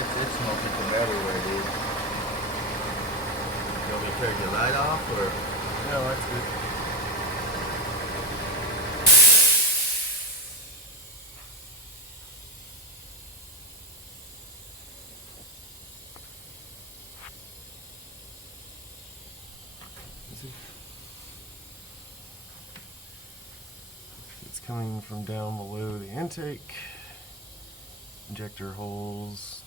It's smoking from everywhere, dude. You want me to turn your light off or? No, that's good. It's coming from down below the intake. Injector holes